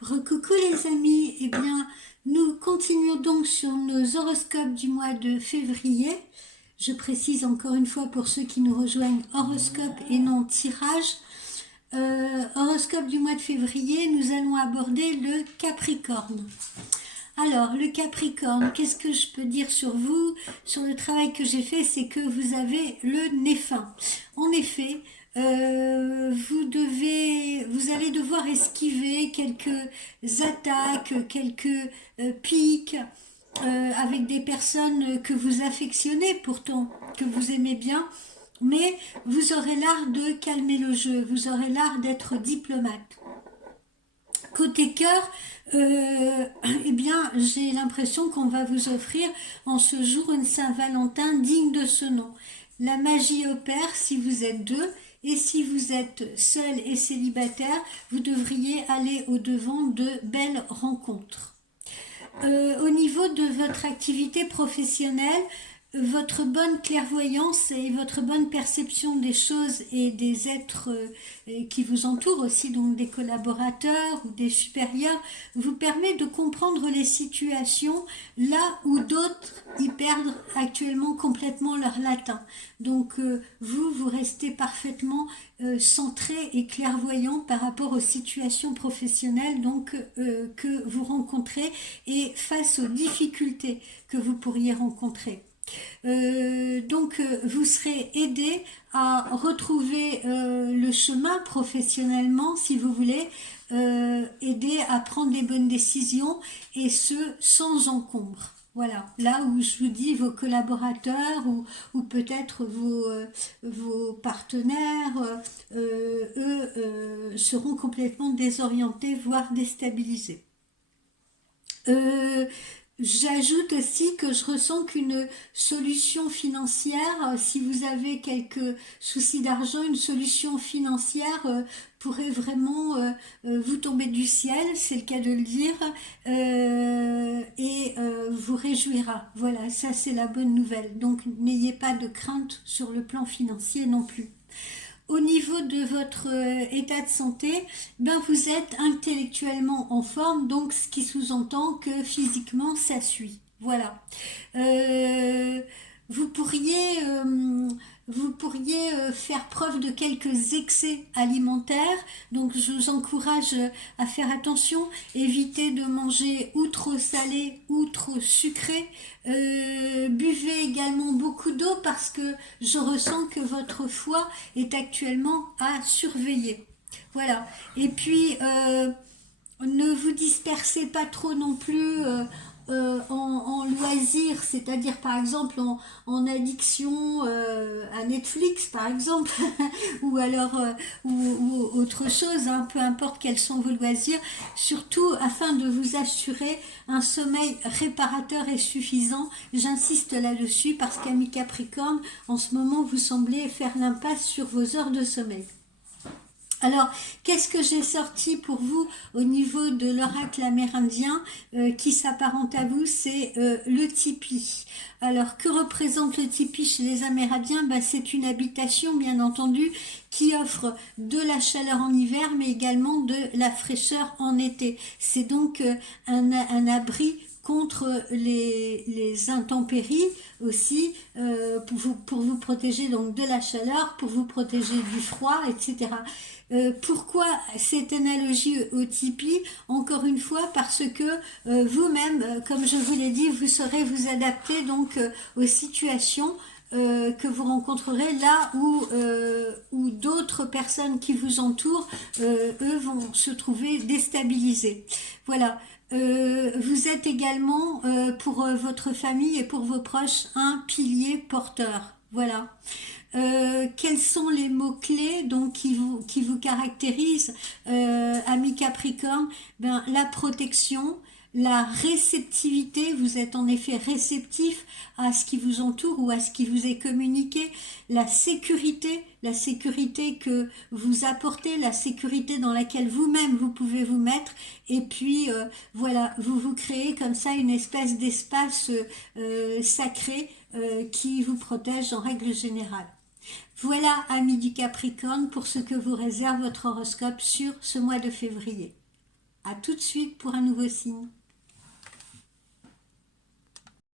Recoucou les amis, eh bien nous continuons donc sur nos horoscopes du mois de février. Je précise encore une fois pour ceux qui nous rejoignent, horoscope et non tirage. Horoscope du mois de février, nous allons aborder le Capricorne. Alors, le Capricorne, qu'est-ce que je peux dire sur vous? Sur le travail que j'ai fait, c'est que vous avez le nez fin. En effet, vous allez devoir esquiver quelques attaques, quelques piques avec des personnes que vous affectionnez pourtant, que vous aimez bien, mais vous aurez l'art de calmer le jeu, vous aurez l'art d'être diplomate. Côté cœur, eh bien, j'ai l'impression qu'on va vous offrir en ce jour une Saint-Valentin digne de ce nom. La magie opère si vous êtes deux, et si vous êtes seul et célibataire, vous devriez aller au-devant de belles rencontres. Au niveau de votre activité professionnelle, votre bonne clairvoyance et votre bonne perception des choses et des êtres qui vous entourent aussi, donc des collaborateurs ou des supérieurs, vous permet de comprendre les situations là où d'autres y perdent actuellement complètement leur latin. Donc vous restez parfaitement centré et clairvoyant par rapport aux situations professionnelles donc que vous rencontrez et face aux difficultés que vous pourriez rencontrer. Vous serez aidé à retrouver le chemin professionnellement, si vous voulez, aider à prendre les bonnes décisions et ce sans encombre. Voilà, là où je vous dis vos collaborateurs ou peut-être vos partenaires, seront complètement désorientés, voire déstabilisés. Euh, J'ajoute aussi que je ressens qu'une solution financière, si vous avez quelques soucis d'argent, une solution financière pourrait vraiment vous tomber du ciel, c'est le cas de le dire, et vous réjouira. Voilà, ça c'est la bonne nouvelle. Donc n'ayez pas de crainte sur le plan financier non plus. Au niveau de votre état de santé, ben vous êtes intellectuellement en forme, donc ce qui sous-entend que physiquement ça suit. Voilà. Euh, vous pourriez, euh, vous pourriez faire preuve de quelques excès alimentaires, donc je vous encourage à faire attention, évitez de manger ou trop salé ou trop sucré. Buvez également beaucoup d'eau parce que je ressens que votre foie est actuellement à surveiller. Voilà. Et puis, ne vous dispersez pas trop non plus en loisirs, c'est-à-dire par exemple en addiction à Netflix par exemple, ou alors ou autre chose, hein, peu importe quels sont vos loisirs, surtout afin de vous assurer un sommeil réparateur et suffisant. J'insiste là-dessus parce qu'ami Capricorne, en ce moment vous semblez faire l'impasse sur vos heures de sommeil. Alors, qu'est-ce que j'ai sorti pour vous au niveau de l'oracle amérindien qui s'apparente à vous? C'est le tipi. Alors, que représente le tipi chez les Amérindiens? Ben, c'est une habitation, bien entendu, qui offre de la chaleur en hiver, mais également de la fraîcheur en été. C'est donc un abri contre les intempéries aussi, pour vous protéger donc de la chaleur, pour vous protéger du froid, etc. Pourquoi cette analogie au tipi? Encore une fois, parce que vous-même, comme je vous l'ai dit, vous saurez vous adapter donc aux situations que vous rencontrerez là où d'autres personnes qui vous entourent, eux, vont se trouver déstabilisés. Voilà. Vous êtes également pour votre famille et pour vos proches un pilier porteur. Voilà. Quels sont les mots-clés donc qui vous caractérisent, ami Capricorne? Ben, la protection, la réceptivité, vous êtes en effet réceptif à ce qui vous entoure ou à ce qui vous est communiqué, la sécurité que vous apportez, la sécurité dans laquelle vous-même vous pouvez vous mettre, et puis voilà, vous créez comme ça une espèce d'espace sacré qui vous protège en règle générale. Voilà, amis du Capricorne, pour ce que vous réserve votre horoscope sur ce mois de février. À tout de suite pour un nouveau signe.